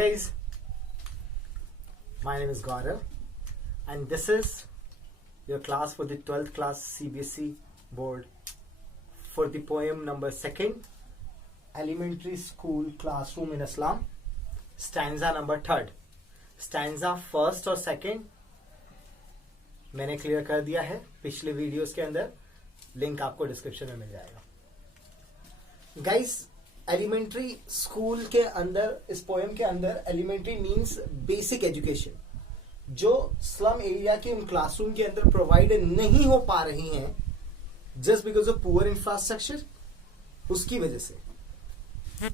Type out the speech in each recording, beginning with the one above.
guys, my name is Gaurav and this is your class for the 12th class CBSE board for the poem number 2nd, elementary school classroom in Islam, stanza number 3rd. stanza 1st और 2nd मैंने clear कर दिया है पिछले videos के अंदर, link आपको description में मिल जाएगा। गाइस, एलिमेंट्री स्कूल के अंदर, इस पोएम के अंदर एलिमेंट्री मींस बेसिक एजुकेशन, जो स्लम एरिया के उन क्लासरूम के अंदर प्रोवाइड नहीं हो पा रही हैं just because of poor infrastructure, उसकी वजह से।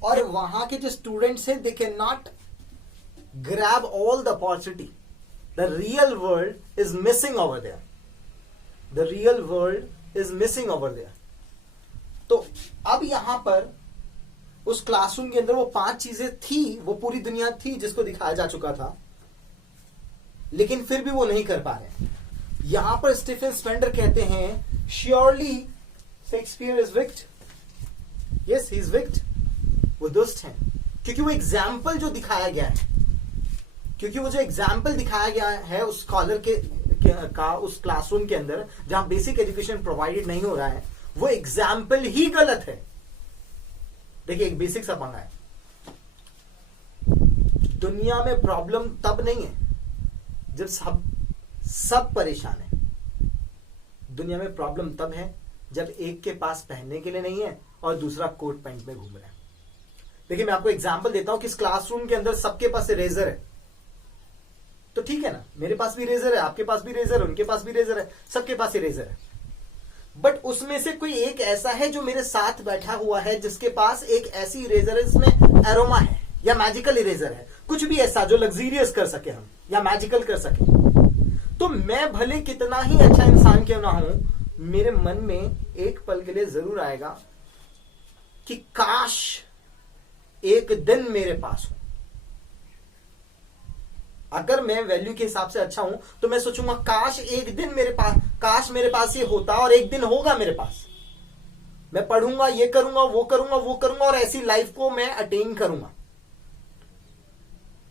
और वहां के जो स्टूडेंट्स हैं, they can not grab all the opportunity. The real world is missing over there, the real world is missing over there. तो अब यहां पर उस क्लासरूम के अंदर वो 5 चीजें थी, वो पूरी दुनिया थी जिसको दिखाया जा चुका था, लेकिन फिर भी वो नहीं कर पा रहे। यहां पर स्टीफन स्पेंडर कहते हैं, surely Shakespeare is wicked. Yes, he is wicked. वो दुष्ट हैं, क्योंकि वो एग्जाम्पल जो दिखाया गया है, क्योंकि वो जो एग्जाम्पल दिखाया गया है उस स्कॉलर का उस क्लासरूम के अंदर जहां बेसिक एजुकेशन प्रोवाइडेड नहीं हो रहा है, वो एग्जाम्पल ही गलत है। देखिए, एक बेसिक सा पंगा है, दुनिया में प्रॉब्लम तब नहीं है जब सब परेशान है। दुनिया में प्रॉब्लम तब है जब एक के पास पहनने के लिए नहीं है और दूसरा कोट पैंट में घूम रहा है। देखिए, मैं आपको एग्जांपल देता हूं कि इस क्लासरूम के अंदर सबके पास इरेजर है, तो ठीक है ना, मेरे पास भी इरेजर है, आपके पास भी इरेजर है, उनके पास भी इरेजर है, सबके पास इरेजर है। बट उसमें से कोई एक ऐसा है जो मेरे साथ बैठा हुआ है जिसके पास एक ऐसी इरेजर है जिसमें एरोमा है या मैजिकल इरेजर है, कुछ भी ऐसा जो लग्जरियस कर सके हम या मैजिकल कर सके। तो मैं भले कितना ही अच्छा इंसान क्यों ना हूं, मेरे मन में एक पल के लिए जरूर आएगा कि काश एक दिन मेरे पास हो। अगर मैं वैल्यू के हिसाब से अच्छा हूं तो मैं सोचूंगा काश एक दिन मेरे पास, काश मेरे पास ये होता, और एक दिन होगा मेरे पास। मैं पढ़ूंगा, ये करूंगा, वो करूंगा, वो करूंगा, और ऐसी लाइफ को मैं अटेन करूंगा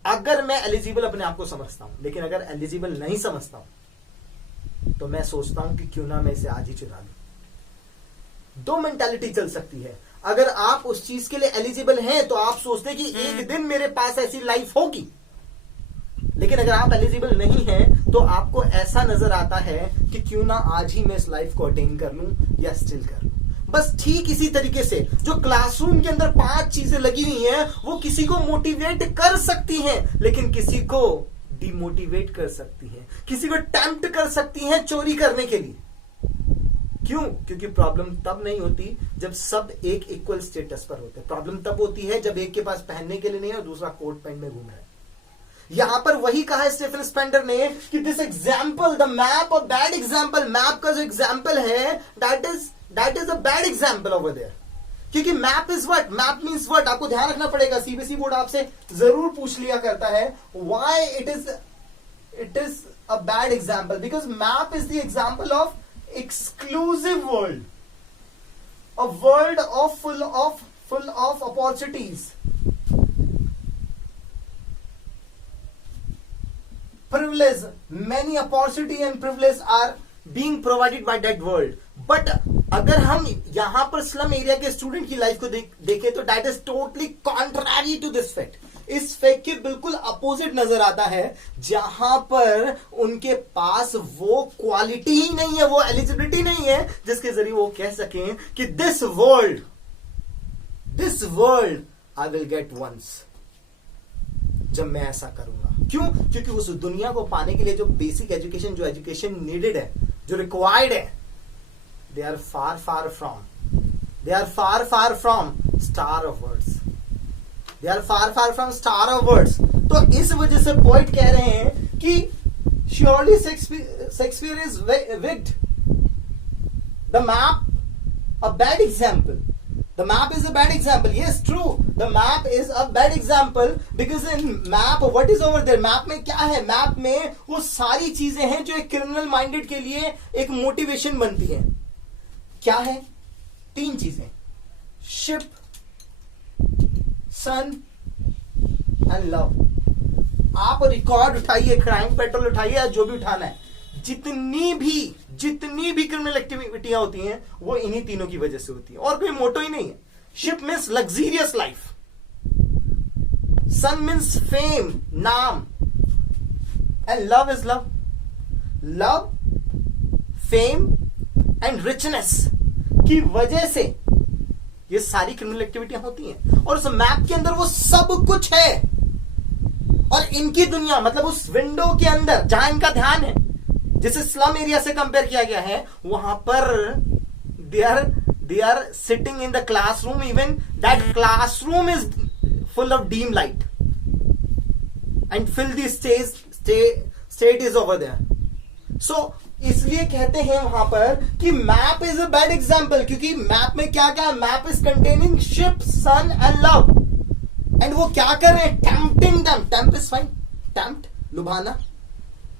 अगर मैं एलिजिबल अपने आप को समझता हूं। लेकिन अगर एलिजिबल नहीं समझता हूं तो मैं सोचता हूं कि क्यों ना मैं इसे आज ही चुरा लूं। 2 मेंटालिटी चल सकती है। अगर आप उस चीज के लिए एलिजिबल हैं तो आप सोचते हैं कि एक दिन मेरे पास ऐसी लाइफ होगी, लेकिन अगर आप एलिजिबल नहीं हैं तो आपको ऐसा नजर आता है कि क्यों ना आज ही मैं इस लाइफ को अटेन कर लूं या स्टिल कर लूं। बस ठीक इसी तरीके से जो क्लासरूम के अंदर 5 चीजें लगी हुई हैं, वो किसी को मोटिवेट कर सकती हैं, लेकिन किसी को डिमोटिवेट कर सकती हैं, किसी को टेम्प्ट कर सकती हैं चोरी करने के लिए। क्यों? क्योंकि प्रॉब्लम तब नहीं होती जब सब एक इक्वल स्टेटस पर होते। प्रॉब्लम तब होती है जब एक के पास पहनने के लिए नहीं है और दूसरा कोट पैंट में घूम रहा है। यहां पर वही कहा है स्टीफन स्पेंडर ने कि this example, the map of bad example, map का जो एग्जाम्पल है that is a bad example over there. क्योंकि map is what, map means what, आपको ध्यान रखना पड़ेगा। सीबीएसई बोर्ड आपसे जरूर पूछ लिया करता है why it is a bad example, because map is the example of exclusive world, a world of full of opportunities, privilege, many opportunity and privilege are being provided by that world. But अगर हम यहां पर slum area के student की life को देखें तो that is totally contrary to this fact. इस फैक्ट के बिल्कुल अपोजिट नजर आता है, जहां पर उनके पास वो क्वालिटी ही नहीं है, वो एलिजिबिलिटी नहीं है जिसके जरिए वो कह सकें कि this world I will get once, जब मैं ऐसा करूंगा। क्यों? क्योंकि उस दुनिया को पाने के लिए जो बेसिक एजुकेशन, जो एजुकेशन नीडेड है, जो रिक्वायर्ड है, they are far far from star of words, they are far from star of words. तो इस वजह से पोइट कह रहे हैं कि surely Shakespeare is wicked, the map a bad example, the map is a bad example. Yes, true, the map is a bad example because in map what is over there, map में क्या है, map में वो सारी चीजें हैं जो एक क्रिमिनल माइंडेड के लिए एक मोटिवेशन बनती है। क्या है? 3 चीजें, शिप, सन एंड लव। आप रिकॉर्ड उठाइए, क्राइम पेट्रोल उठाइए या जो भी उठाना है, जितनी भी क्रिमिनल एक्टिविटियां होती हैं वो इन्हीं तीनों की वजह से होती है, और कोई मोटो ही नहीं है। शिप मीन्स लग्जीरियस लाइफ, सन मीन्स फेम, नाम, and love is love, love, fame and richness की वजह से ये सारी क्रिमिनल एक्टिविटियां होती हैं। और उस मैप के अंदर वो सब कुछ है, और इनकी दुनिया मतलब उस विंडो के अंदर जहां इनका ध्यान है, जिसे स्लम एरिया से कंपेयर किया गया है, वहां पर they are sitting in the classroom, even that classroom is full of dim light and fill the state is over there. So इसलिए कहते हैं वहां पर कि map is a bad example, क्योंकि मैप में क्या क्या, map is containing ship, sun and love, and वो क्या कर रहे हैं, tempting them, tempt is fine, tempt, लुभाना,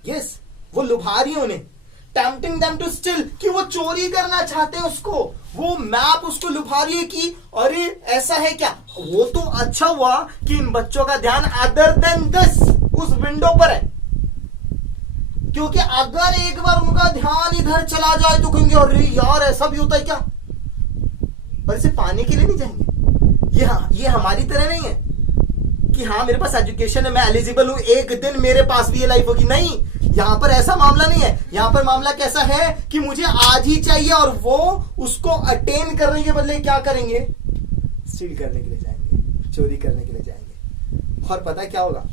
यस, वो लुभा रही है उन्हें, टेम्पटिंग देम टू स्टिल, कि वो चोरी करना चाहते हैं उसको, वो मैप उसको लुभा रही है कि अरे ऐसा है क्या। वो तो अच्छा हुआ कि इन बच्चों का ध्यान अदर देन दिस उस विंडो पर है, क्योंकि अगर एक बार उनका ध्यान इधर चला जाए तो कहेंगे अरे यार ऐसा भी होता है क्या, और इसे पाने के लिए नहीं जाएंगे। ये हमारी तरह नहीं है कि हाँ मेरे पास एजुकेशन है, मैं एलिजिबल हूं, एक दिन मेरे पास भी ये लाइफ होगी, नहीं, यहां पर ऐसा मामला नहीं है। यहां पर मामला कैसा है कि मुझे आज ही चाहिए, और वो उसको अटेन करने के बदले क्या करेंगे, स्टील करने के लिए जाएंगे, चोरी करने के लिए जाएंगे। और पता है क्या होगा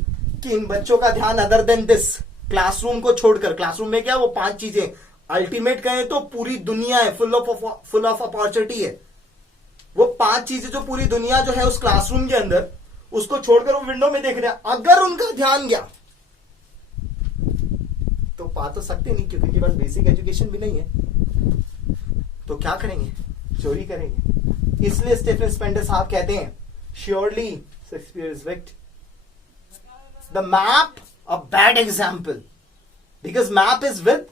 कि इन बच्चों का ध्यान अदर देन दिस, क्लासरूम को छोड़कर, क्लासरूम में क्या वो 5 चीजें, अल्टीमेट कहें तो पूरी दुनिया है, फुल ऑफ अपॉर्चुनिटी है, वो 5 चीजें जो पूरी दुनिया जो है उस क्लासरूम के अंदर, उसको छोड़कर वो विंडो में देख रहे हैं। अगर उनका ध्यान गया तो पा तो सकते नहीं, क्योंकि उनके पास बेसिक एजुकेशन भी नहीं है, तो क्या करेंगे, चोरी करेंगे। इसलिए स्टीफन स्पेंडर साहब कहते हैं, surely Shakespeare is विक्ट the map a bad example because map is with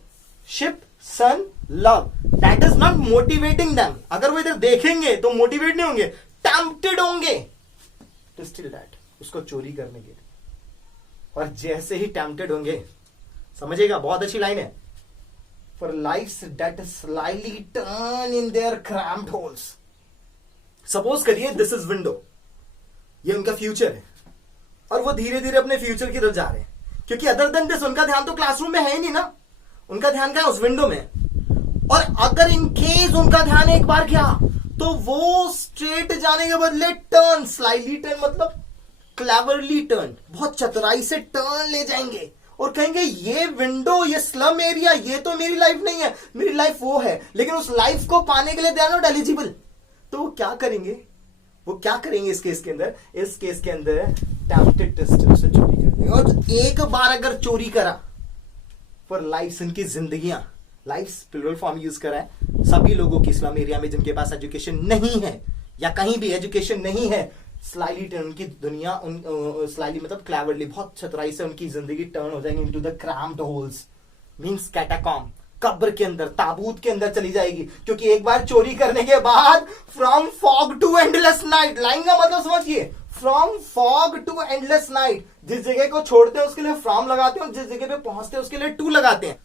ship, sun, love, that is not motivating them। अगर वो इधर देखेंगे तो मोटिवेट नहीं होंगे, tempted होंगे to steal that, उसको चोरी करने के लिए। और जैसे ही tempted होंगे, समझिएगा, बहुत अच्छी लाइन है, for lives that slyly turn in their cramped holes। Suppose करिए दिस इज विंडो, ये उनका फ्यूचर है, और वो धीरे धीरे अपने फ्यूचर की तरफ जा रहे हैं, क्योंकि अदर देन दिस उनका ध्यान तो क्लासरूम में है ही नहीं ना, उनका ध्यान क्या है, उस विंडो में। और अगर इन केस उनका ध्यान एक बार गया तो वो स्ट्रेट जाने के बदले टर्न, स्लाइटली टर्न मतलब क्लेवरली टर्न, बहुत चतुराई से टर्न ले जाएंगे और कहेंगे ये विंडो, ये स्लम एरिया, ये तो मेरी लाइफ नहीं है, मेरी लाइफ वो है, लेकिन उस लाइफ को पाने के लिए दे आर नॉट एलिजिबल। तो वो क्या करेंगे, इस केस के अंदर टेम्प्टेड टेस्टर से चोरी कर देंगे। और एक बार अगर चोरी करा, फॉर लाइफ, इनकी जिंदगियां, लाइफ प्लूरल फॉर्म यूज करा है, सभी लोगों की इस्लाम एरिया में जिनके पास एजुकेशन नहीं है या कहीं भी एजुकेशन नहीं है, स्लाइटली टर्न, उनकी दुनिया, स्लाइटली मतलब क्लेवरली, बहुत चतुराई से उनकी जिंदगी टर्न हो जाएगी into the cramped holes, means catacomb, कब्र के अंदर, ताबूत के अंदर चली जाएगी। क्योंकि एक बार चोरी करने के बाद from fog to endless night, लाइन का मतलब समझिए, from fog to endless night, जिस जगह को छोड़ते हैं उसके लिए फ्रॉम लगाते हैं, और जिस जगह पे पहुंचते हैं उसके लिए टू लगाते हैं।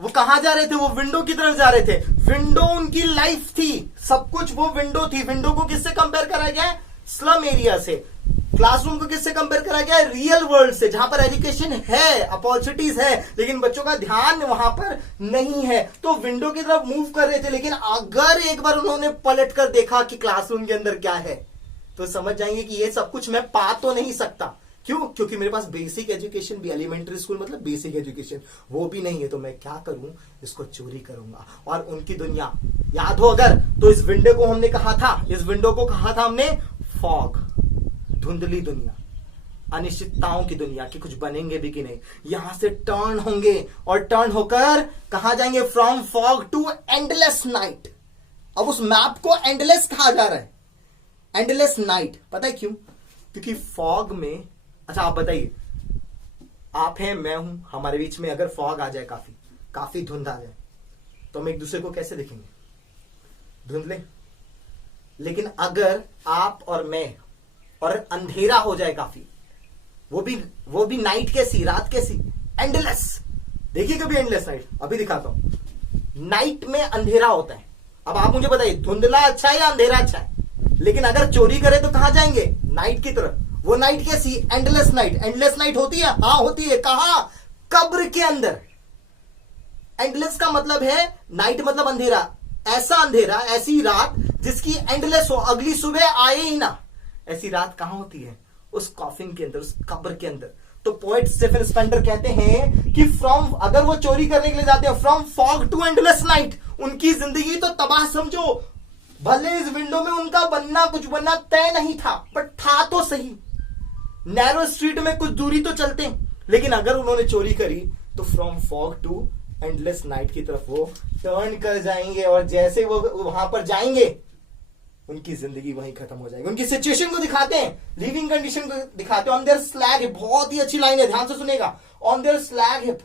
वो कहां जा रहे थे, वो विंडो की तरफ जा रहे थे, विंडो उनकी लाइफ थी, सब कुछ वो विंडो थी। विंडो को किससे कंपेयर करा गया है, स्लम एरिया से। क्लासरूम को किससे कंपेयर करा गया है, रियल वर्ल्ड से, जहां पर एजुकेशन है, अपॉर्चुनिटीज है, लेकिन बच्चों का ध्यान वहां पर नहीं है, तो विंडो की तरफ मूव कर रहे थे। लेकिन अगर एक बार उन्होंने पलट कर देखा कि क्लासरूम के अंदर क्या है, तो समझ जाएंगे कि ये सब कुछ मैं पा तो नहीं सकता। क्यों? क्योंकि मेरे पास बेसिक एजुकेशन भी, एलिमेंट्री स्कूल मतलब बेसिक एजुकेशन, वो भी नहीं है। तो मैं क्या करूं, इसको चोरी करूंगा। और उनकी दुनिया, याद हो अगर, तो इस विंडो को हमने कहा था, हमने फॉग, धुंधली दुनिया, अनिश्चितताओं की दुनिया कि कुछ बनेंगे भी कि नहीं। यहां से टर्न होंगे और टर्न होकर कहां जाएंगे, from fog to endless night. अब उस मैप को एंडलेस कहा जा रहा है, एंडलेस नाइट। पता है क्यों? क्योंकि फॉग में, अच्छा आप बताइए, आप हैं, मैं हूं, हमारे बीच में अगर फॉग आ जाए, काफी धुंध आ जाए, तो हम एक दूसरे को कैसे देखेंगे, धुंधले। लेकिन अगर आप और मैं, और अंधेरा हो जाए काफी, वो भी नाइट कैसी, रात कैसी, एंडलेस। देखिए कभी एंडलेस नाइट, अभी दिखाता हूं। नाइट में अंधेरा होता है। अब आप मुझे बताइए धुंधला अच्छा है या अंधेरा अच्छा है? लेकिन अगर चोरी करे तो कहां जाएंगे? नाइट की तरफ। वो नाइट कैसी? Endless night. एंडलेस नाइट होती है? हाँ होती है। कहां? कब्र के अंदर। एंडलेस का मतलब है नाइट मतलब अंधेरा, ऐसा अंधेरा, ऐसी रात जिसकी एंडलेस हो, अगली सुबह आए ही ना। ऐसी रात कहां होती है? उस कॉफिन के अंदर, उस कब्र के अंदर। तो पोएट स्टीफन स्पेंडर कहते हैं कि फ्रॉम, अगर वो चोरी करने के लिए जाते हैं, from fog to endless night, उनकी जिंदगी तो तबाह समझो। भले इस विंडो में उनका बनना, कुछ बनना तय नहीं था, बट था तो सही। नैरो स्ट्रीट में कुछ दूरी तो चलते, लेकिन अगर उन्होंने चोरी करी तो from fog to endless night की तरफ वो टर्न कर जाएंगे, और जैसे वो वहां पर जाएंगे उनकी जिंदगी वहीं खत्म हो जाएगी। उनकी सिचुएशन को दिखाते हैं, लिविंग कंडीशन को दिखाते हैं। ऑन देयर स्लैग हिप, बहुत ही अच्छी लाइन है, ध्यान से सुनेगा। On their slag hip.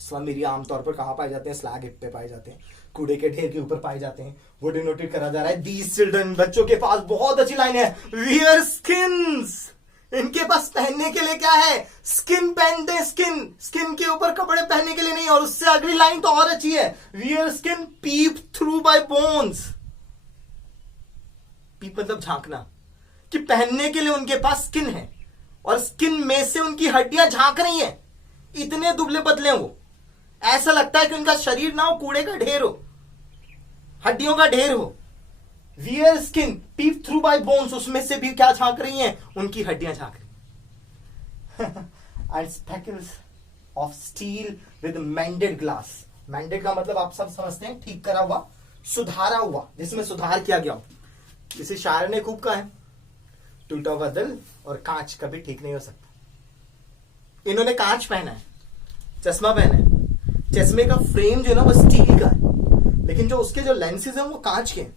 Slum area आमतौर पर कहां पाए जाते हैं? स्लैग हिप पे पाए जाते हैं, कूड़े के ढेर के ऊपर पाए जाते हैं। वो डिनोटेड करा जा रहा है दीज चिल्ड्रन, बच्चों के पास बहुत अच्छी लाइन है, वियर स्किन्स। इनके पास पहनने के लिए क्या है? स्किन पहनते हैं, स्किन। स्किन के ऊपर कपड़े पहनने के लिए नहीं। और उससे अगली लाइन तो और अच्छी है, where skin peep through by bones. Peep मतलब झांकना, कि पहनने के लिए उनके पास स्किन है और स्किन में से उनकी हड्डियां झांक रही हैं। इतने दुबले पतले हैं वो, ऐसा लगता है कि उनका शरीर ना हो, कूड़े का ढेर हो, हड्डियों का ढेर हो। Wear skin peep through by bones, उसमें से भी क्या झांक रही हैं? उनकी हड्डियां झांक रही हैं। And speckles of steel with मेंडेड glass. मेंडेड का मतलब आप सब समझते हैं, ठीक करा हुआ, सुधारा हुआ, जिसमें सुधार किया गया हो। किसी शायर ने खूब कहा है, टूटा हुआ दिल और कांच कभी ठीक नहीं हो सकता। इन्होंने कांच पहना है, चश्मा पहना है। चश्मे का फ्रेम जो है ना वो स्टील का है, लेकिन जो उसके जो लेंसेज हैं वो कांच के हैं।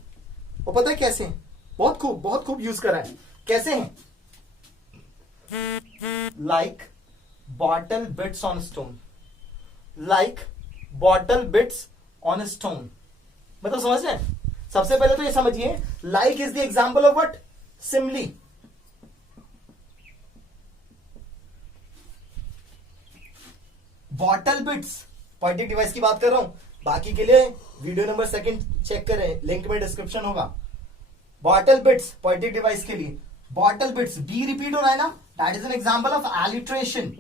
वो पता है कैसे हैं? बहुत खूब यूज करा है। कैसे हैं? Like bottle bits on stone. Like bottle bits on stone मतलब समझ रहे हैं? सबसे पहले तो ये समझिए, like is the example of what? Simile. Bottle bits pointing device की बात कर रहा हूं, बाकी के लिए वीडियो नंबर 2 चेक करें, लिंक में डिस्क्रिप्शन होगा। बॉटल बिट्स पॉइंटिंग डिवाइस के लिए, बॉटल बिट्स, बी रिपीट हो रहा है ना, that is an example of alliteration.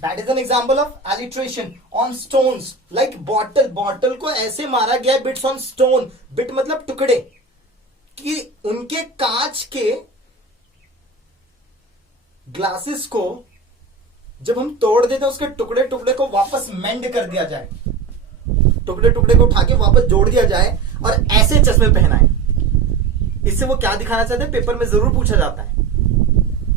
That is an example of alliteration on stones. Like bottle, bottle को ऐसे मारा गया bits on stone. Bit मतलब टुकड़े, कि उनके कांच के ग्लासेस को जब हम तोड़ देते हैं, उसके टुकड़े टुकड़े को वापस मेंड कर दिया जाए, टुकड़े टुकड़े को उठा के वापस जोड़ दिया जाए और ऐसे चश्मे पहनाए। इससे वो क्या दिखाना चाहते हैं? पेपर में जरूर पूछा जाता है।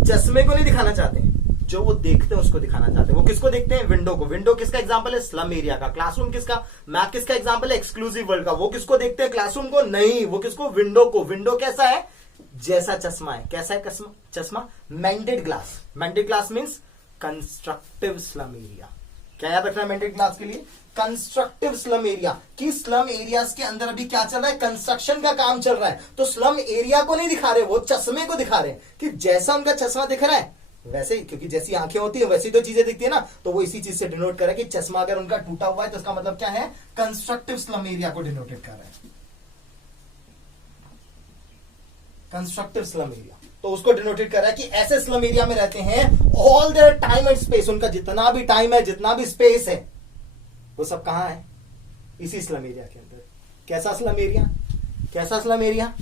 चश्मे को नहीं दिखाना चाहते, जो वो देखते हैं उसको दिखाना चाहते हैं। वो किसको देखते हैं? विंडो को। विंडो किसका एग्जांपल है? स्लम एरिया का। क्लासरूम किसका? मैप किसका एग्जांपल है? एक्सक्लूसिव वर्ल्ड का। वो किसको देखते हैं? क्लासरूम को नहीं, वो किसको? विंडो को। विंडो कैसा है? जैसा चश्मा है। कैसा है चश्मा? मेंडेड glass. मेंडेड glass means constructive slum area. क्या याद रखना है मेंडेड ग्लास के लिए? Constructive slum area. कि स्लम एरियाज के अंदर अभी क्या चल रहा है? कंस्ट्रक्शन का काम चल रहा है। तो स्लम एरिया को नहीं दिखा रहे, वो चश्मे को दिखा रहे हैं, कि जैसा उनका चश्मा दिख रहा है वैसे ही, क्योंकि जैसी आंखें होती है वैसी तो चीजें दिखती है ना, तो वो इसी चीज से डिनोट कर रहा है कि चश्मा अगर उनका टूटा हुआ है तो इसका मतलब क्या है? कंस्ट्रक्टिव स्लम एरिया को डिनोटेड कर रहा है। कंस्ट्रक्टिव स्लम एरिया, तो उसको डिनोटेड कर रहा है कि ऐसे स्लम एरिया में रहते हैं, all their time and space, उनका जितना भी टाइम है, जितना भी स्पेस है, वो सब कहां है? इसी स्लम एरिया के अंदर। कैसा स्लम एरिया? कैसा slum area?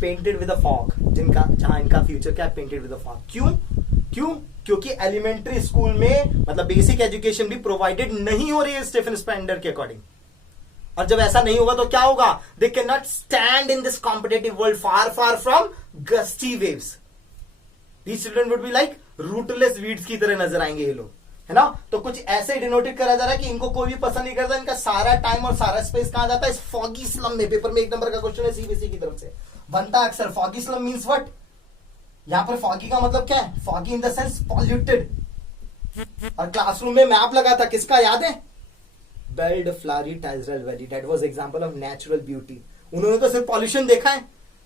Painted with a fog, जिनका, जहां इनका फ्यूचर क्या है? Painted with a fog. क्यों? क्योंकि एलिमेंट्री स्कूल में मतलब बेसिक एजुकेशन भी प्रोवाइडेड नहीं हो रही है स्टीफन स्पेंडर के अकॉर्डिंग। और जब ऐसा नहीं होगा तो क्या होगा? दे can not stand in this competitive world, far far from gusty waves. These children would be like rootless weeds की तरह नजर आएंगे ये लोग, है ना? तो कुछ ऐसे डिनोटेड करा जा रहा है कि इनको कोई भी पसंद नहीं करता, इनका सारा टाइम और सारा स्पेस कहां जाता है? इस फॉगी स्लम में। पेपर में 1 नंबर का क्वेश्चन है सीबीएसई की तरफ से, बनता है अक्सर। Foggy slum means what? यहां पर फॉगी का मतलब क्या है? Foggy in the sense polluted. और क्लासरूम में मैप लगा था, किसका याद है? बेल्ड फ्लारी टाइजरल valley, that was example of natural beauty. उन्होंने तो सिर्फ पॉल्यूशन देखा है।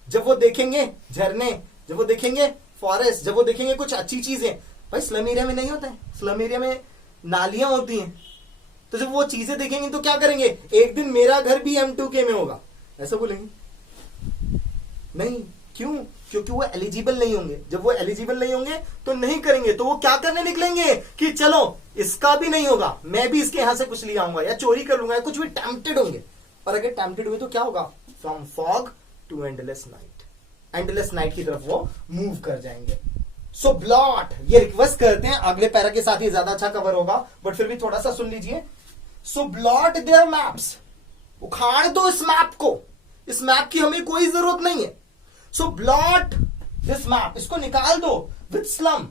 जब वो देखेंगे झरने, जब वो देखेंगे फॉरेस्ट, जब वो देखेंगे कुछ अच्छी चीजें, भाई स्लम एरिया में नहीं होता है, स्लम एरिया में नालियां होती हैं, तो जब वो चीजें देखेंगे तो क्या करेंगे, एक दिन मेरा घर भी M2K में होगा, ऐसा बोलेंगे? नहीं, क्यों? क्योंकि वो एलिजिबल नहीं होंगे। जब वो एलिजिबल नहीं होंगे तो नहीं करेंगे, तो वो क्या करने निकलेंगे कि चलो इसका भी नहीं होगा, मैं भी इसके यहां से कुछ ले आऊंगा या चोरी कर लूंगा, या कुछ भी टेम्पटेड होंगे। और अगर टेम्पटेड हुए तो क्या होगा, from fog to endless night, endless night की तरफ वो मूव कर जाएंगे। सो ब्लॉट, ये रिक्वेस्ट करते हैं, अगले पैरा के साथ ये ज्यादा अच्छा कवर होगा, बट फिर भी थोड़ा सा सुन लीजिए। सो ब्लॉट देयर मैप्स, उखाड़ दो इस मैप को, इस मैप की हमें कोई जरूरत नहीं है। सो ब्लॉट दिस मैप, इसको निकाल दो विद स्लम,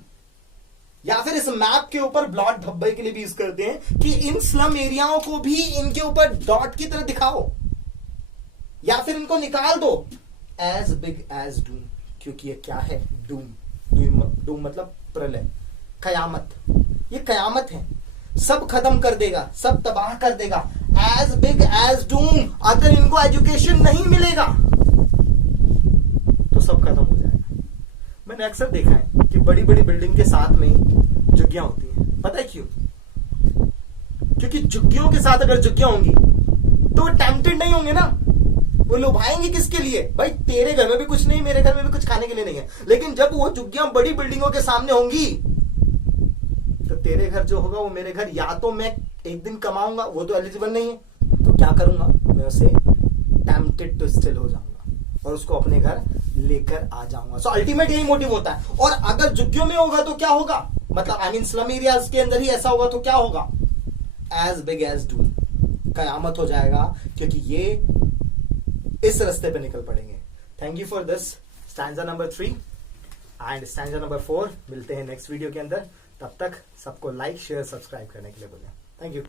या फिर इस मैप के ऊपर ब्लॉट धब्बे के लिए भी यूज करते हैं कि इन स्लम एरियाओं को भी इनके ऊपर डॉट की तरह दिखाओ, या फिर इनको निकाल दो एज बिग एज डूम, क्योंकि ये क्या है, डूम, डूम मतलब प्रलय, कयामत, ये कयामत है, सब खत्म कर देगा, सब तबाह कर देगा, एज बिग एज डूम। अगर इनको एजुकेशन नहीं मिलेगा तो सब खत्म हो जाएगा। मैंने अक्सर देखा है कि बड़ी बड़ी बिल्डिंग के साथ में झुग्गियां होती हैं, पता है क्यों? क्योंकि झुग्गियों के साथ अगर झुग्गियां होंगी तो वो टेम्पटेड नहीं होंगे ना, वो लुभाएंगे किसके लिए, भाई तेरे घर में भी कुछ नहीं, मेरे घर में भी कुछ खाने के लिए नहीं है। लेकिन जब वो झुग्गियां बड़ी बिल्डिंगों के सामने होंगी तो तेरे घर जो होगा वो मेरे घर, या तो मैं एक दिन कमाऊंगा, वो तो एलिजिबल नहीं है, तो क्या करूंगा, मैं उसे टेम्पटेड टू स्टिल हो जाऊंगा और उसको अपने घर लेकर आ जाऊंगा। सो अल्टीमेट यही मोटिव होता है। और अगर झुग्गियों में होगा तो क्या होगा, मतलब आई मीन स्लम एरियाज के अंदर ही ऐसा होगा तो क्या होगा, एज बिग एज डूम, कयामत हो जाएगा, क्योंकि ये इस रास्ते पे निकल पड़ेंगे। Thank you for this stanza number 3 and stanza number 4। मिलते हैं नेक्स्ट वीडियो के अंदर, तब तक सबको लाइक शेयर सब्सक्राइब करने के लिए बोलें। Thank you.